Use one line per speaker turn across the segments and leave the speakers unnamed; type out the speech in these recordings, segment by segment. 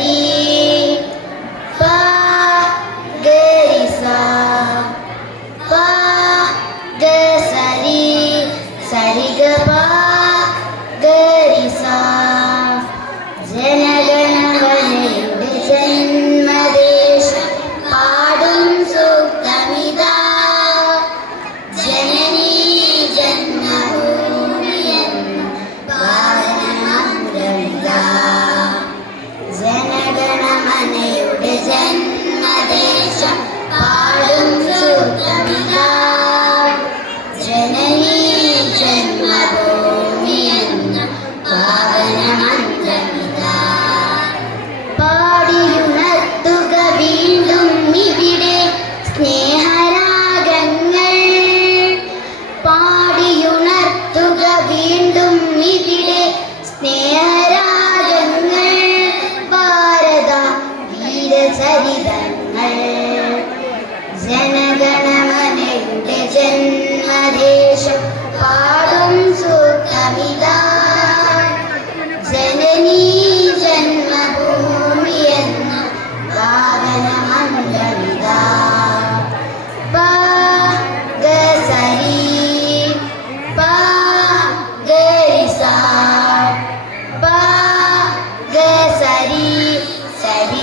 Ready? Gracias.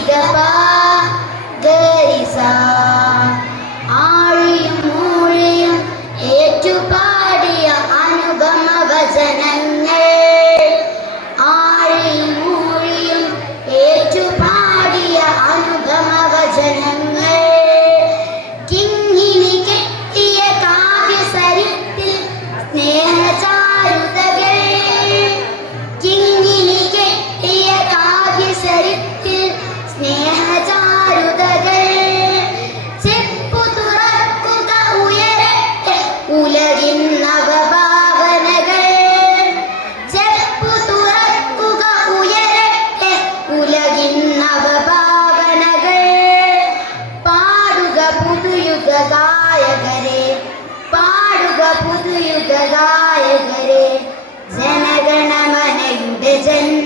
the நாயகரே பாடுக புதுயுக தாயகரே ஜனகணமனையுட Jan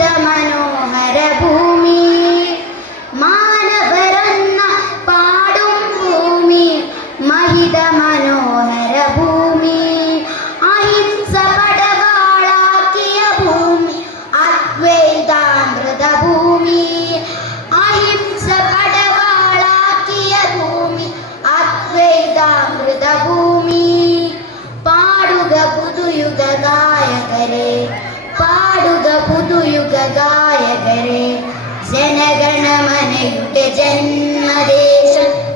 the man of ലോകഗായകരെ ജനഗണമനയുടെ ജന്മദേശം.